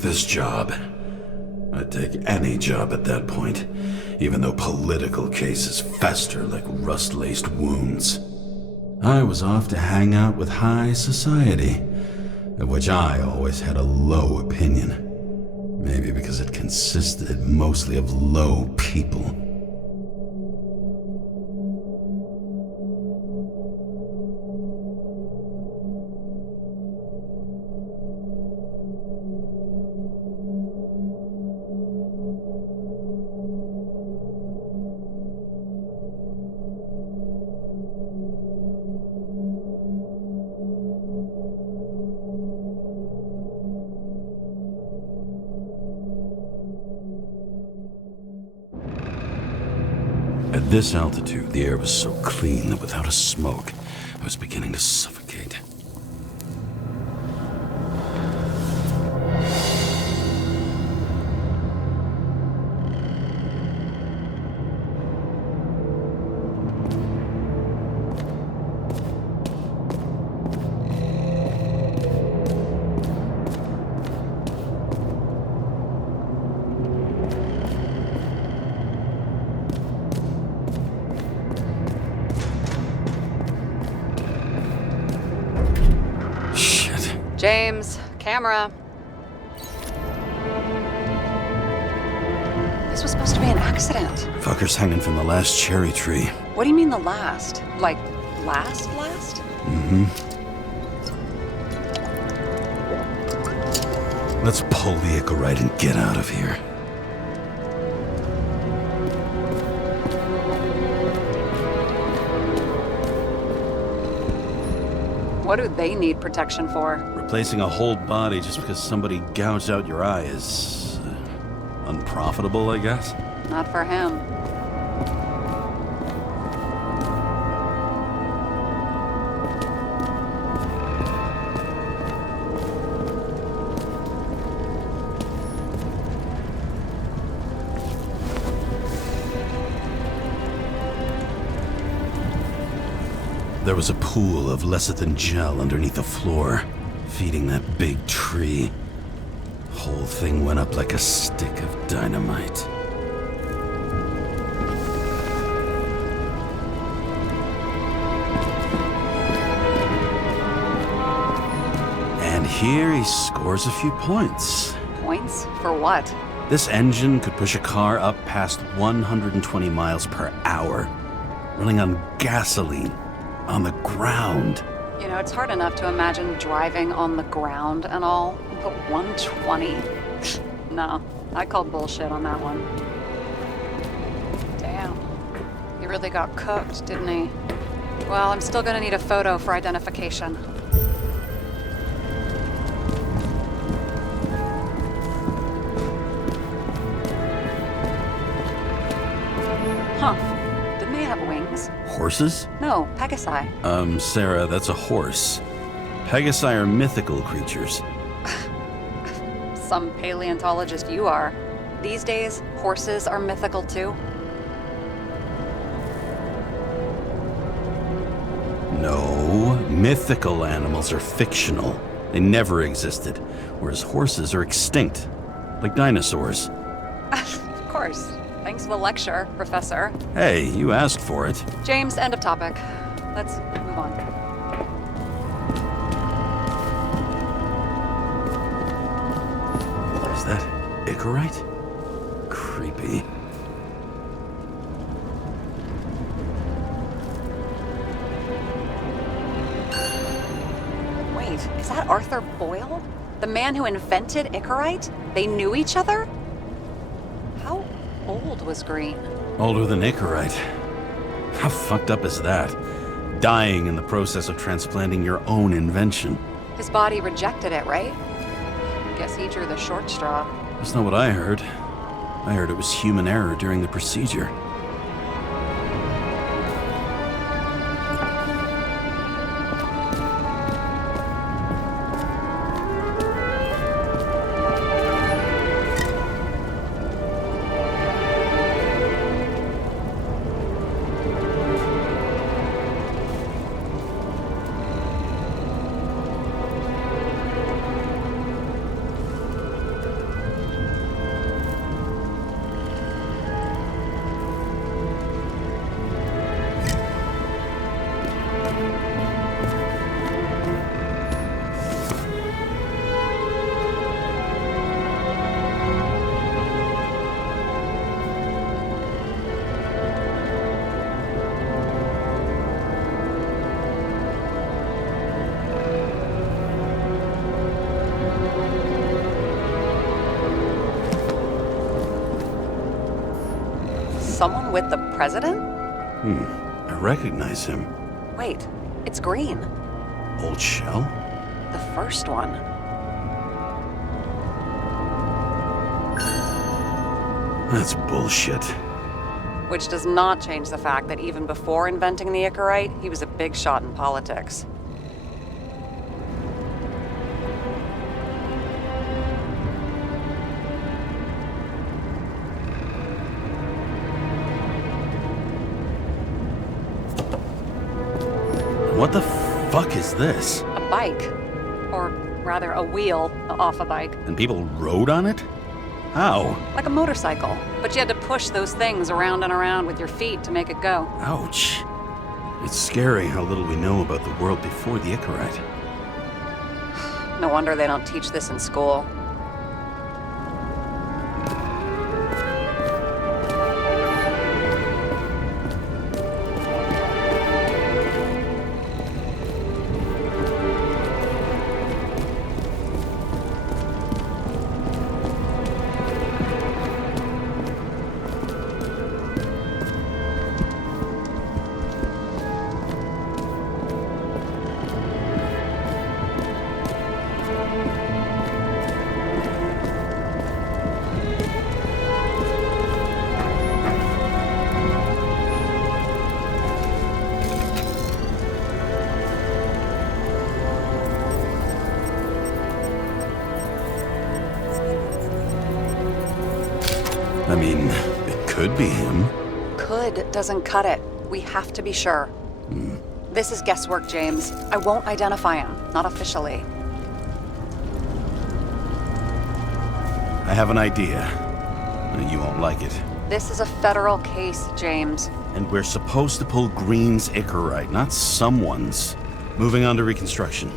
this job. I'd take any job at that point, even though political cases fester like rust-laced wounds. I was off to hang out with high society, of which I always had a low opinion. Maybe because it consisted mostly of low people. At this altitude, the air was so clean that without a smoke, I was beginning to suffocate. James, camera. This was supposed to be an accident. Fucker's hanging from the last cherry tree. What do you mean the last? Like, last? Mm-hmm. Let's pull the Icarite and get out of here. What do they need protection for? Replacing a whole body just because somebody gouged out your eye is unprofitable, I guess? Not for him. There was a pool of lecithin gel underneath the floor, feeding that big tree. Whole thing went up like a stick of dynamite. And here he scores a few points. Points? For what? This engine could push a car up past 120 miles per hour, running on gasoline. On the ground. You know, it's hard enough to imagine driving on the ground and all, but 120? No, I called bullshit on that one. Damn. He really got cooked, didn't he? Well, I'm still gonna need a photo for identification. Huh. Didn't they have wings? Horses? No, Pegasi. Sarah, that's a horse. Pegasi are mythical creatures. Some paleontologist you are. These days, horses are mythical too. No, mythical animals are fictional. They never existed, whereas horses are extinct, like dinosaurs. Of course. Thanks for the lecture, Professor. Hey, you asked for it. James, end of topic. Let's move on. Is that Icarite? Creepy. Wait, is that Arthur Boyle? The man who invented Icarite? They knew each other? How old was Green? Older than Icarite. How fucked up is that? Dying in the process of transplanting your own invention. His body rejected it, right? Guess he drew the short straw. That's not what I heard. I heard it was human error during the procedure. Someone with the president? I recognize him. Wait, it's green. Old shell? The first one. That's bullshit. Which does not change the fact that even before inventing the Icarite, he was a big shot in politics. What the fuck is this? A bike. Or rather, a wheel off a bike. And people rode on it? How? Like a motorcycle. But you had to push those things around and around with your feet to make it go. Ouch. It's scary how little we know about the world before the Icarite. No wonder they don't teach this in school. I mean, it could be him. Could doesn't cut it. We have to be sure. This is guesswork, James. I won't identify him. Not officially. I have an idea. You won't like it. This is a federal case, James. And we're supposed to pull Green's Icarite, not someone's. Moving on to reconstruction.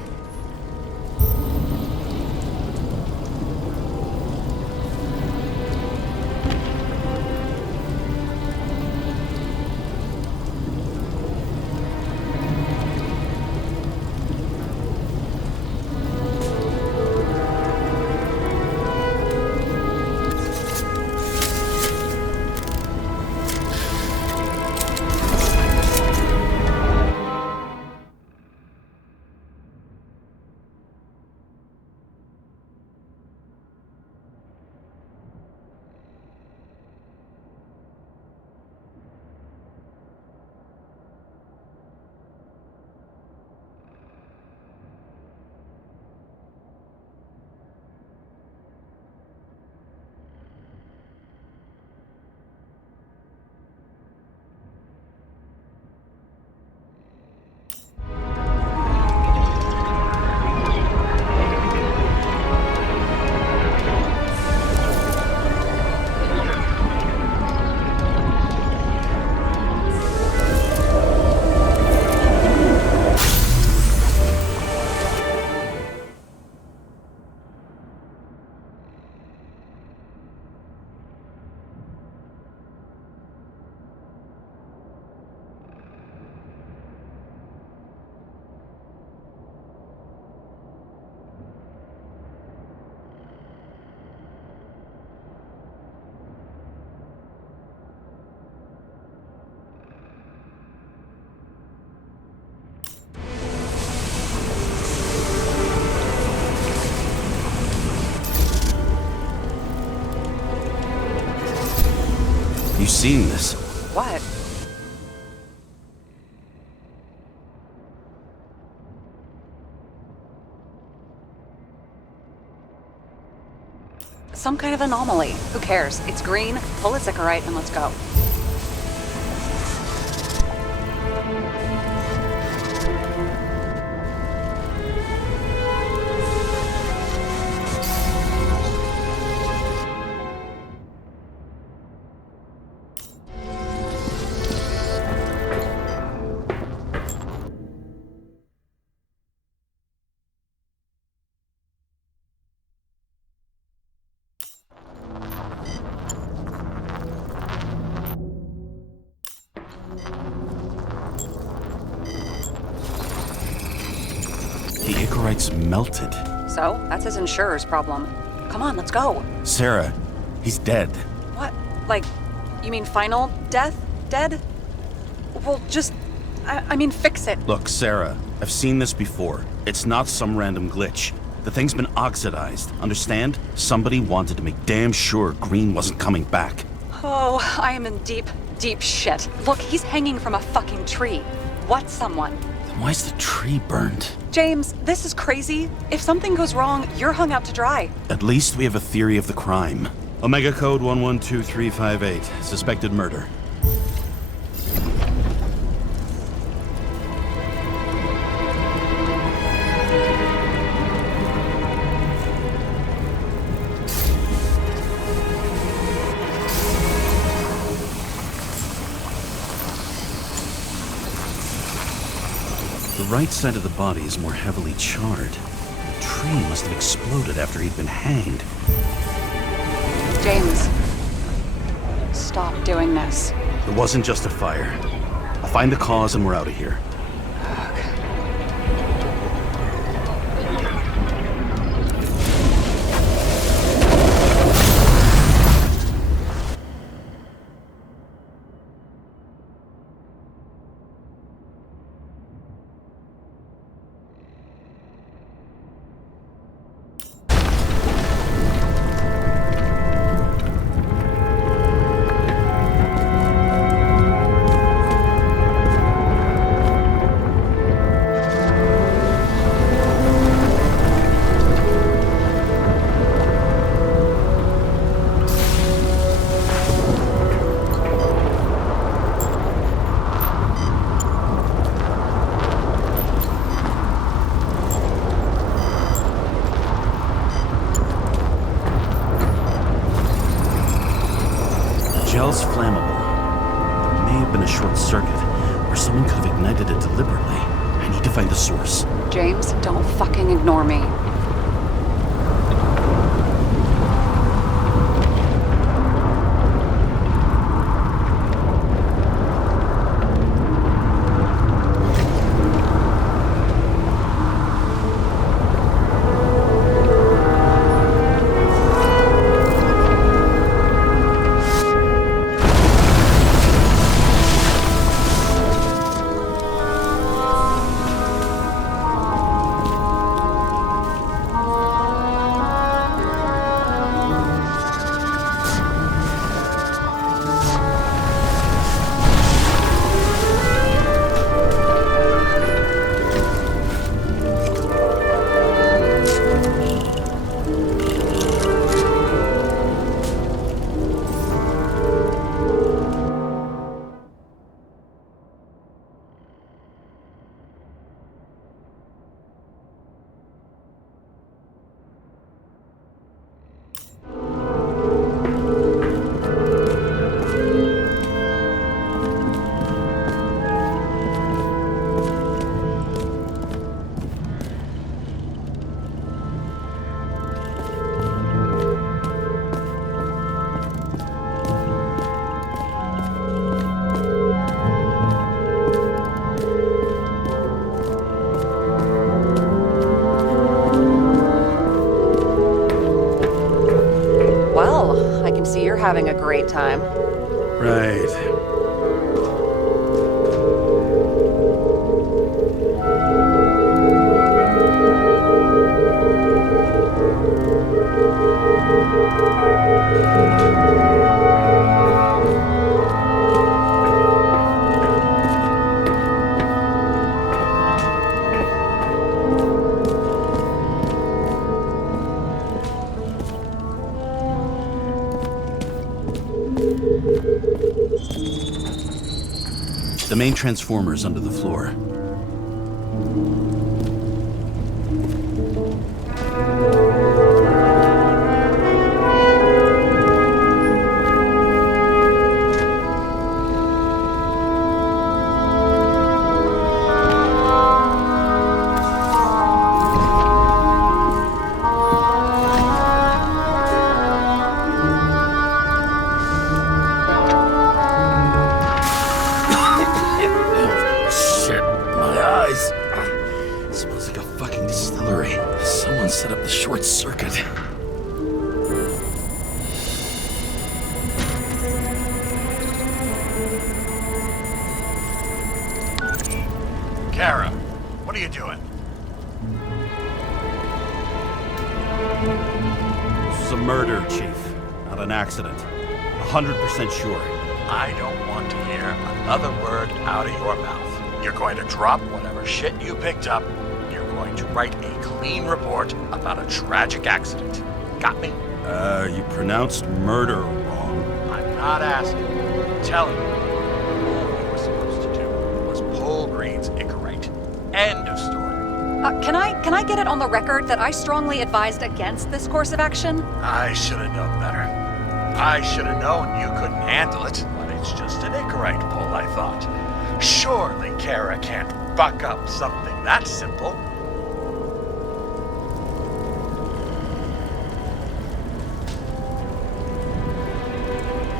You seen this? What? Some kind of anomaly. Who cares? It's green, pull its Icarite, and let's go. The Icarite's melted. So, that's his insurer's problem. Come on, let's go. Sarah, he's dead. What? Like, You mean final death? Dead? Well, just... I mean, fix it. Look, Sarah, I've seen this before. It's not some random glitch. The thing's been oxidized, understand? Somebody wanted to make damn sure Green wasn't coming back. Oh, I am in deep, deep shit. Look, he's hanging from a fucking tree. What's someone? Then why's the tree burned? James, this is crazy. If something goes wrong, you're hung out to dry. At least we have a theory of the crime. Omega Code 112358. Suspected murder. The right side of the body is more heavily charred. The tree must have exploded after he'd been hanged. James, stop doing this. It wasn't just a fire. I'll find the cause and we're out of here. Gel's flammable. It may have been a short circuit, or someone could have ignited it deliberately. I need to find the source. James, don't fucking ignore me. Having a great time. Right. The main transformer's under the floor. Shit. Kara, what are you doing? This was a murder, Chief. Not an accident. 100% sure. I don't want to hear another word out of your mouth. You're going to drop whatever shit you picked up. You're going to write a clean report about a tragic accident. Got me? You pronounced murder wrong. I'm not asking. I'm telling you. All you were supposed to do was pull Green's Icarite. End of story. Can I get it on the record that I strongly advised against this course of action? I should have known better. I should have known you couldn't handle it, but it's just an Icarite pull, I thought. Surely Kara can't buck up something that simple.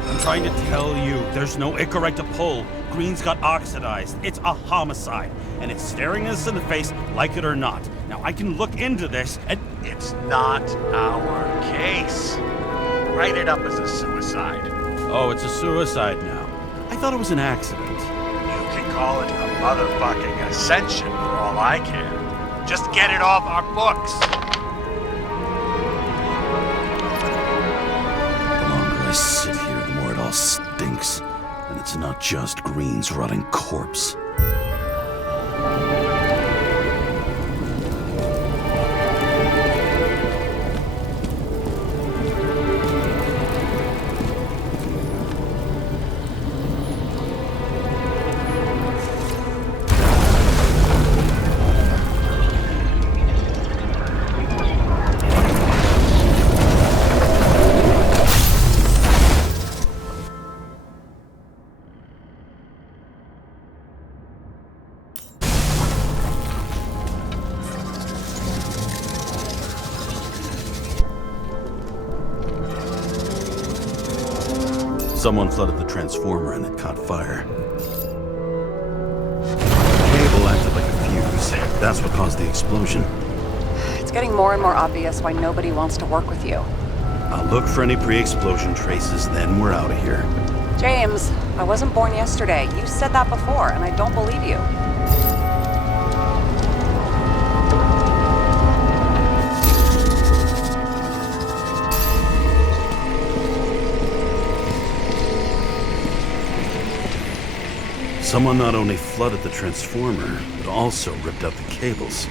I'm trying to tell you, there's no Icarite to pull. Green's got oxidized. It's a homicide, and it's staring us in the face, like it or not. Now, I can look into this, and It's not our case. Write it up as a suicide. oh, it's a suicide now. I thought it was an accident. You can call it a motherfucking ascension for all I care. Just get it off our books. The longer I sit here, the more it all stinks. And it's not just Green's rotting corpse. Someone flooded the transformer and it caught fire. The cable acted like a fuse. That's what caused the explosion. It's getting more and more obvious why nobody wants to work with you. I'll look for any pre-explosion traces, then we're out of here. James, I wasn't born yesterday. You said that before, and I don't believe you. Someone not only flooded the transformer, but also ripped out the cables.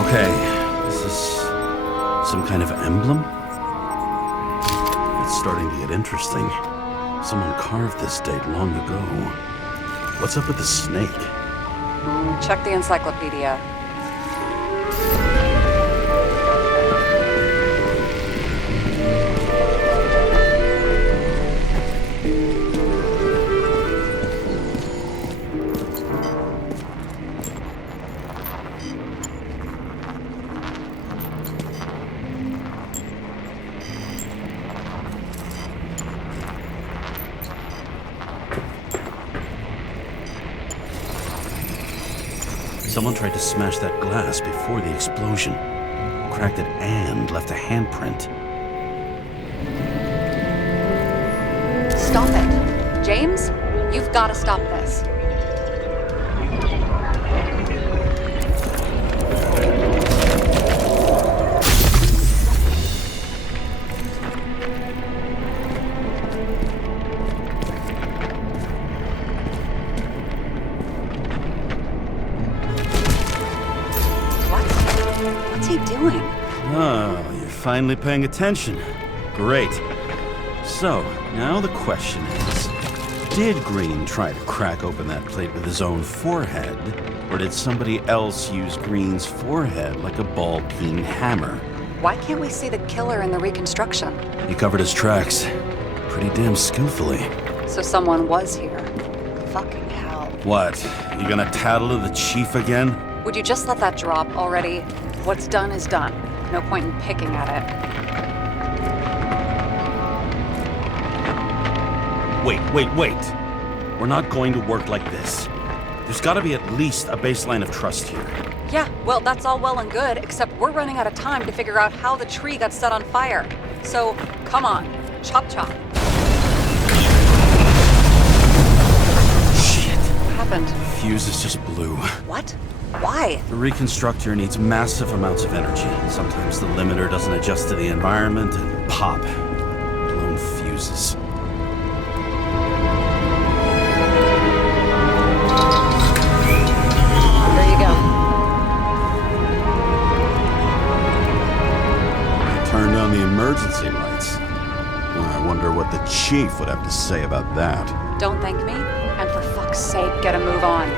Okay, is this some kind of emblem? It's starting to get interesting. Someone carved this date long ago. What's up with the snake? Check the encyclopedia. Someone tried to smash that glass before the explosion. Cracked it and left a handprint. Stop it. James, you've got to stop this. What's he doing? Oh, you're finally paying attention. Great. So, now the question is, did Green try to crack open that plate with his own forehead, or did somebody else use Green's forehead like a ball-peen hammer? Why can't we see the killer in the reconstruction? He covered his tracks pretty damn skillfully. So someone was here. Fucking hell. What, you gonna tattle to the chief again? Would you just let that drop already? What's done is done. No point in picking at it. Wait. We're not going to work like this. There's gotta be at least a baseline of trust here. Yeah, well, that's all well and good, except we're running out of time to figure out how the tree got set on fire. So, come on, chop chop. Shit. What happened? Fuses just blew. What? Why? The reconstructor needs massive amounts of energy. Sometimes the limiter doesn't adjust to the environment and pop. Blown fuses. There you go. Turned on the emergency lights. I wonder what the chief would have to say about that. Don't thank me, and for fuck's sake, get a move on.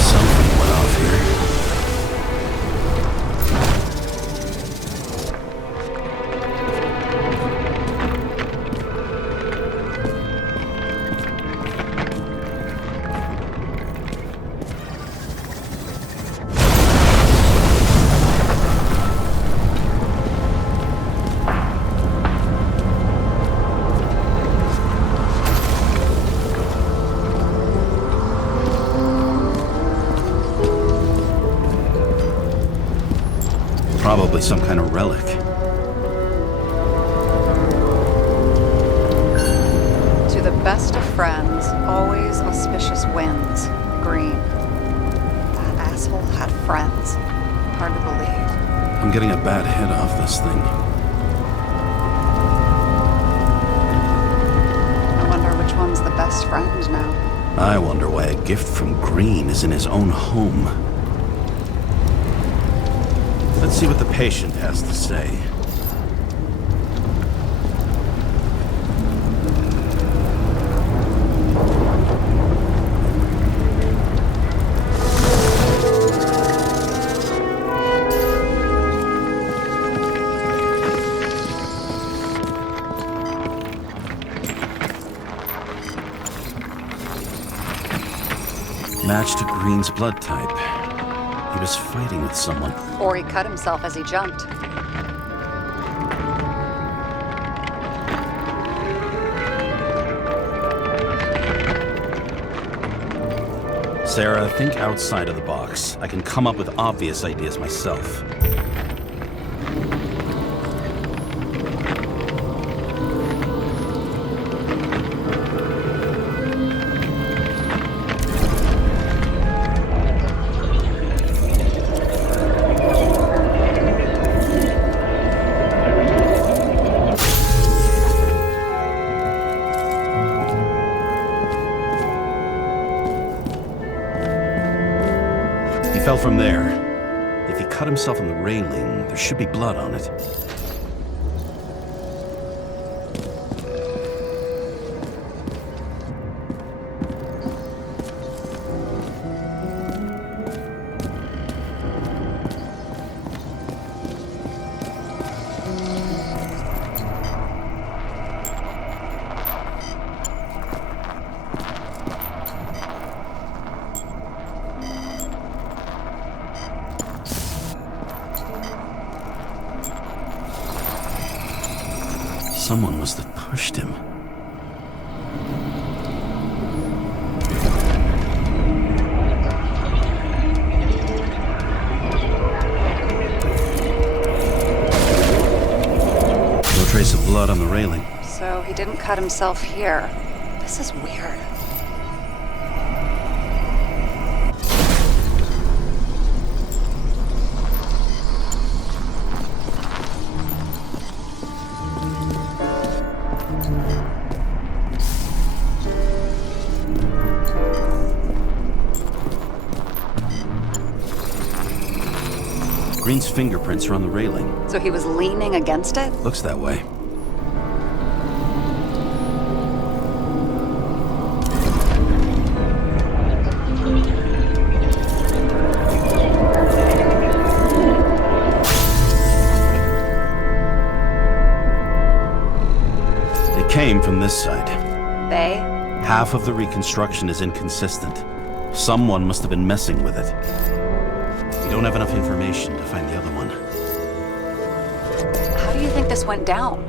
Something went off here. Probably some kind of relic. To the best of friends, always auspicious winds. Green. That asshole had friends. Hard to believe. I'm getting a bad hit off this thing. I wonder which one's the best friend now. I wonder why a gift from Green is in his own home. Let's see what the patient has to say. Matched to Green's blood type. He was fighting with someone. Or he cut himself as he jumped. Sarah, think outside of the box. I can come up with obvious ideas myself. He fell from there. If he cut himself on the railing, there should be blood on it. Someone must have pushed him. No trace of blood on the railing. So he didn't cut himself here. This is weird. Green's fingerprints are on the railing. So he was leaning against it? Looks that way. They came from this side. They? Half of the reconstruction is inconsistent. Someone must have been messing with it. We don't have enough information to find the other one. How do you think this went down?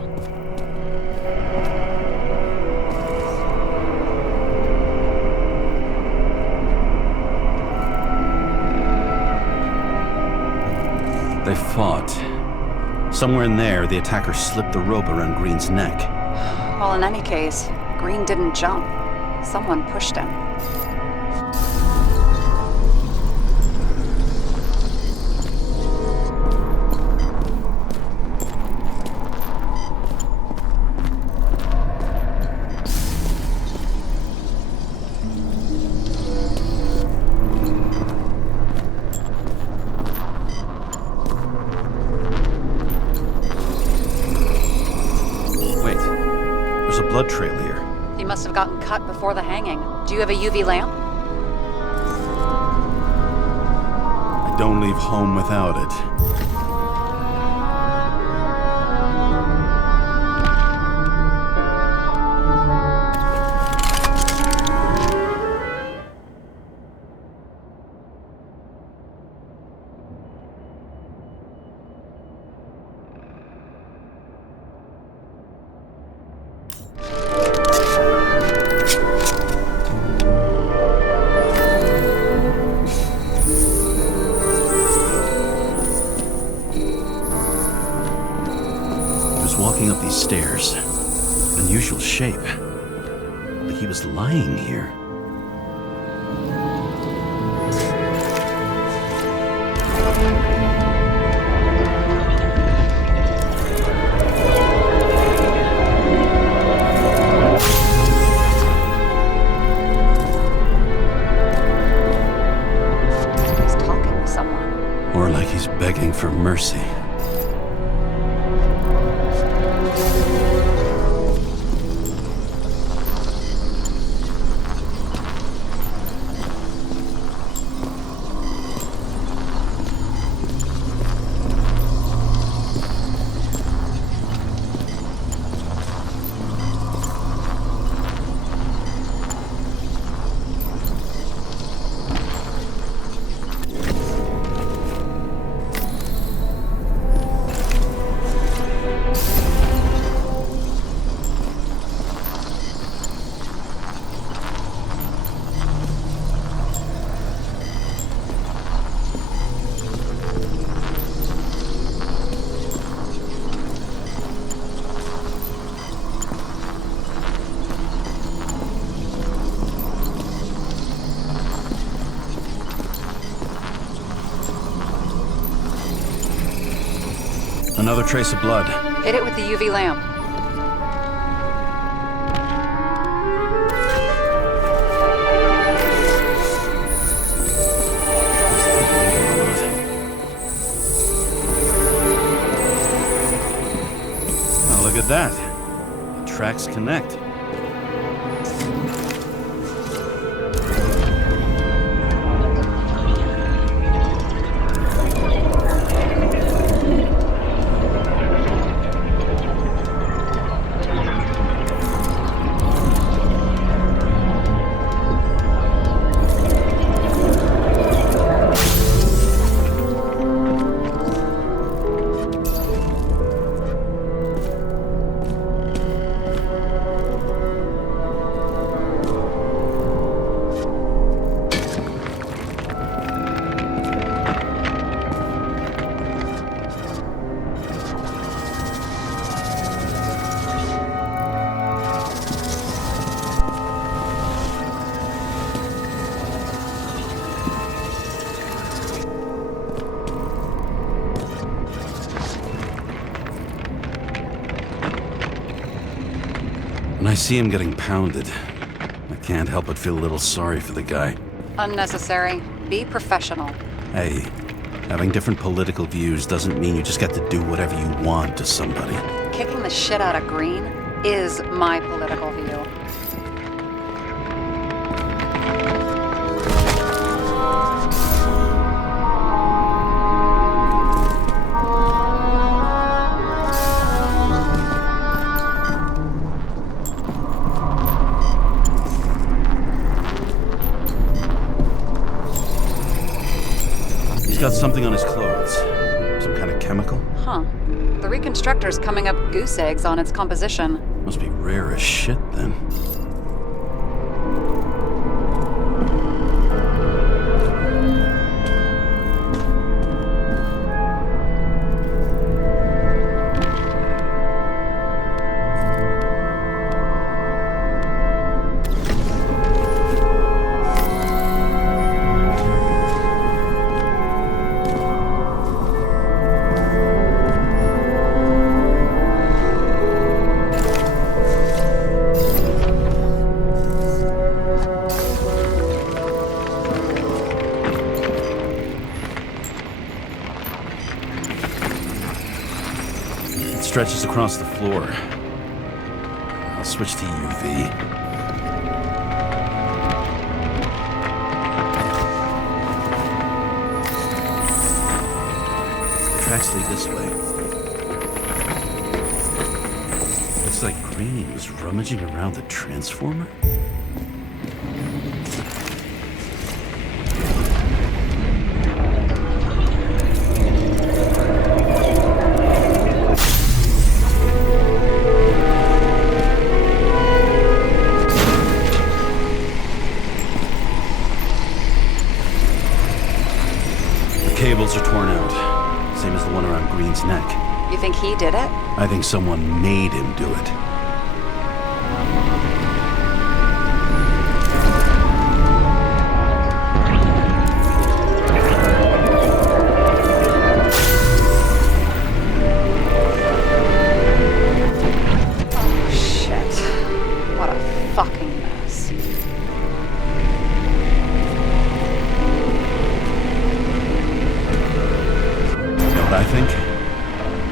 They fought. Somewhere in there, the attacker slipped the rope around Green's neck. Well, in any case, Green didn't jump. Someone pushed him. Blood trail here. He must have gotten cut before the hanging. Do you have a UV lamp? I don't leave home without it. Walking up these stairs. Unusual shape. Like he was lying here. He's talking to someone. Or like he's begging for mercy. Another trace of blood. Hit it with the UV lamp. Oh, look at that. The tracks connect. When I see him getting pounded, I can't help but feel a little sorry for the guy. Unnecessary. Be professional. Hey, having different political views doesn't mean you just get to do whatever you want to somebody. Kicking the shit out of Green is my political view. Got something on his clothes. Some kind of chemical? Huh. The reconstructor's coming up goose eggs on its composition. Must be rare as shit, then. stretches across the floor. I'll switch to UV. Tracks lead this way. Looks like Green was rummaging around the transformer. Cables are torn out, same as the one around Green's neck. You think he did it? I think someone made him do it. Oh, shit. What a fucking mess.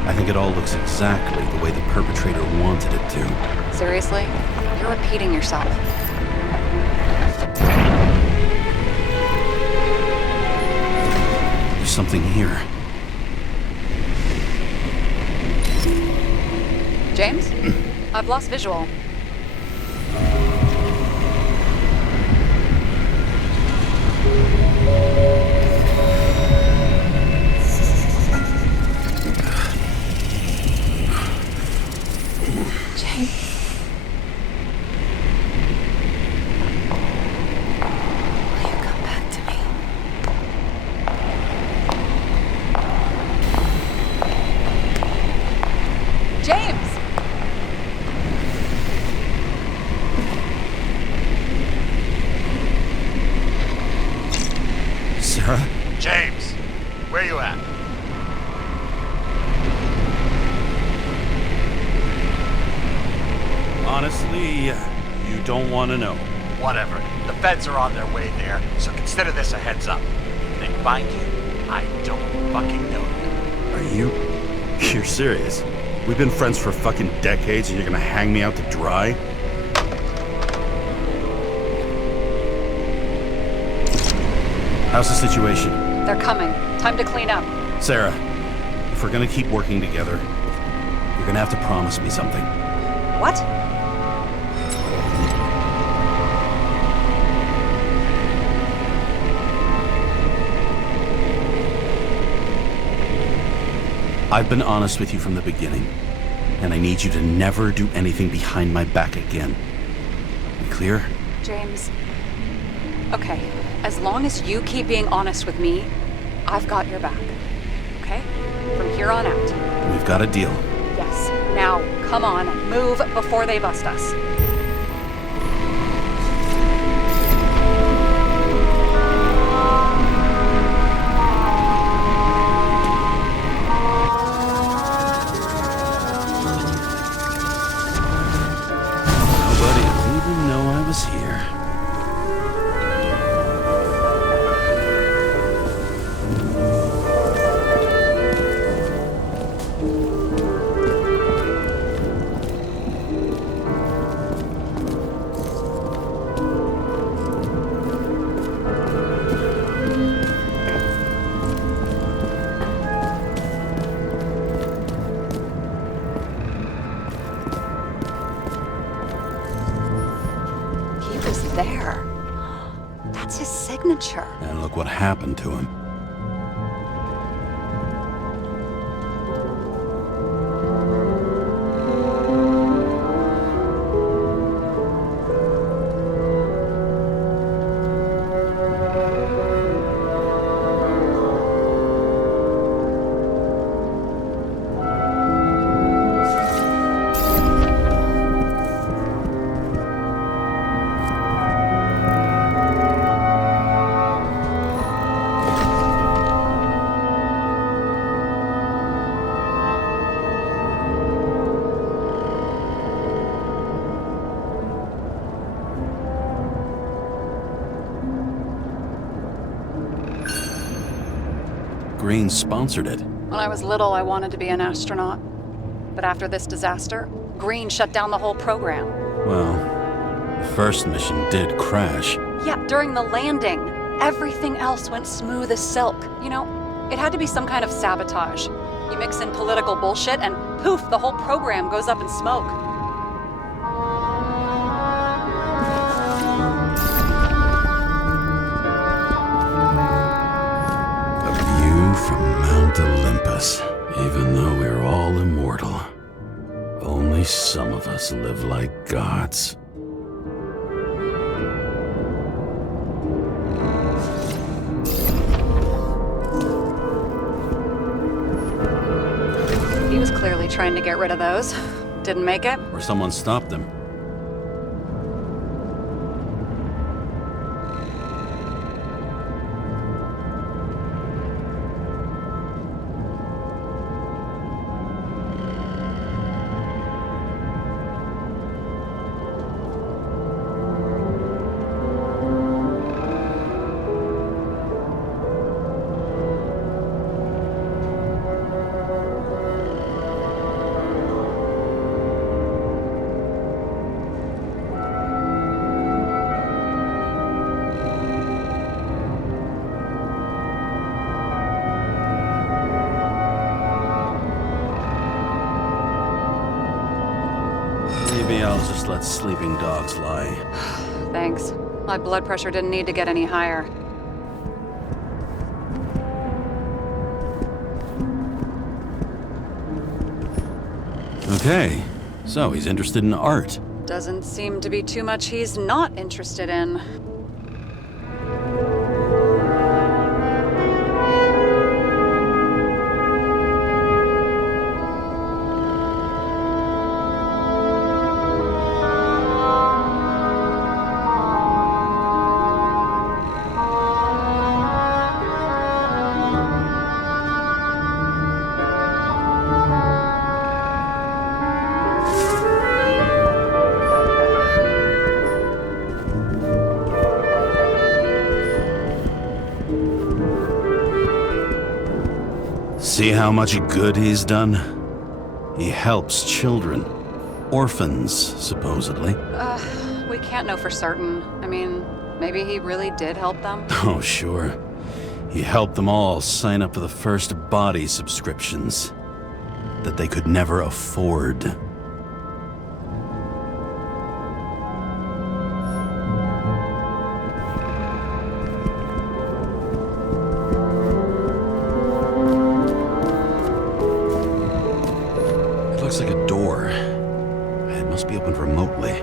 I think it all looks exactly the way the perpetrator wanted it to. Seriously? You're repeating yourself. There's something here. James? I've lost visual. James, where you at? Honestly, you don't want to know. Whatever. The feds are on their way there, so consider this a heads up. If they find you, I don't fucking know you. Are you? You're serious? We've been friends for fucking decades and you're gonna hang me out to dry? How's the situation? They're coming. Time to clean up. Sarah, if we're gonna keep working together, you're gonna have to promise me something. What? I've been honest with you from the beginning, and I need you to never do anything behind my back again. We clear? James. Okay, as long as you keep being honest with me, I've got your back. Okay? From here on out. We've got a deal. Yes. Now, come on, move before they bust us. Nobody will even know I was here. There. That's his signature. And look what happened to him. Green sponsored it. When I was little, I wanted to be an astronaut. But after this disaster, Green shut down the whole program. Well, the first mission did crash. Yeah, during the landing, everything else went smooth as silk. You know, it had to be some kind of sabotage. You mix in political bullshit and poof, the whole program goes up in smoke. A view from Mount Olympus. Even though we're all immortal, only some of us live like gods. He was clearly trying to get rid of those. Didn't make it. Or someone stopped them. Maybe I'll just let sleeping dogs lie. Thanks. My blood pressure didn't need to get any higher. Okay, so he's interested in art. Doesn't seem to be too much he's not interested in. See how much good he's done? He helps children. Orphans, supposedly. We can't know for certain. I mean, maybe he really did help them. Oh, sure. He helped them all sign up for the first body subscriptions that they could never afford. Looks like a door. It must be opened remotely.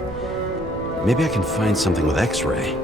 Maybe I can find something with X-ray.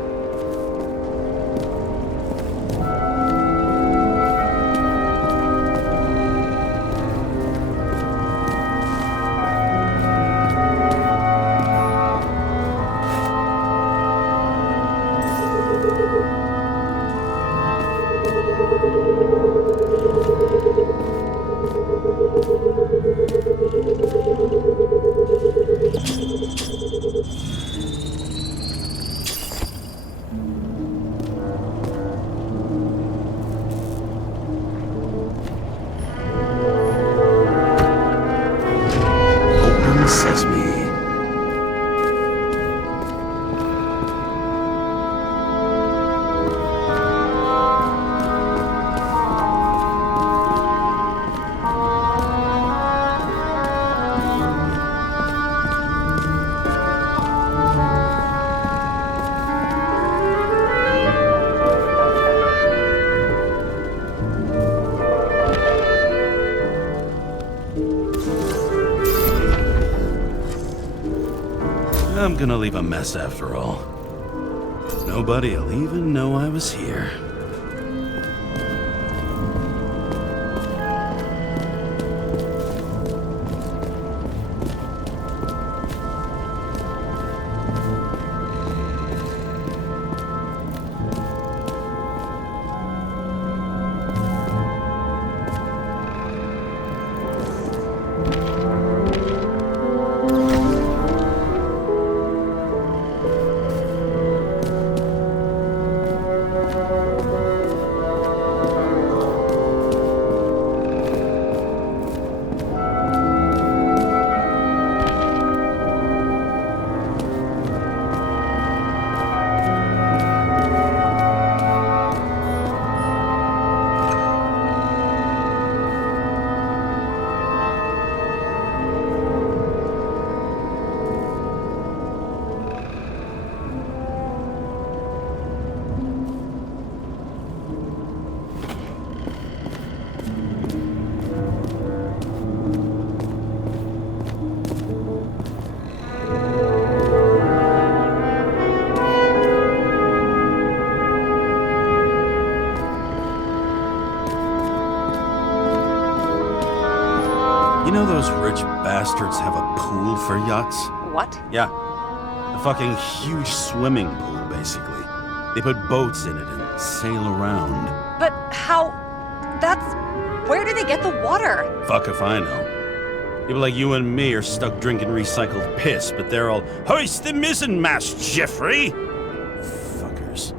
I'm gonna leave a mess after all. Nobody'll even know I was here. know those rich bastards have a pool for yachts? What? Yeah. A fucking huge swimming pool, basically. They put boats in it and sail around. But how... That's... Where do they get the water? Fuck if I know. People like you and me are stuck drinking recycled piss, but they're all, hoist the mizzenmast, Jeffrey! Fuckers.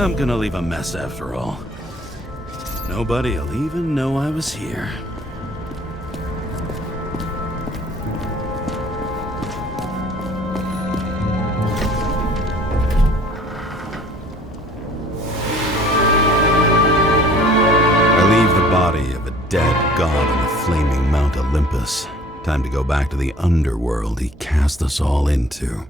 I'm gonna leave a mess after all. Nobody'll even know I was here. I leave the body of a dead god on the flaming Mount Olympus. Time to go back to the underworld he cast us all into.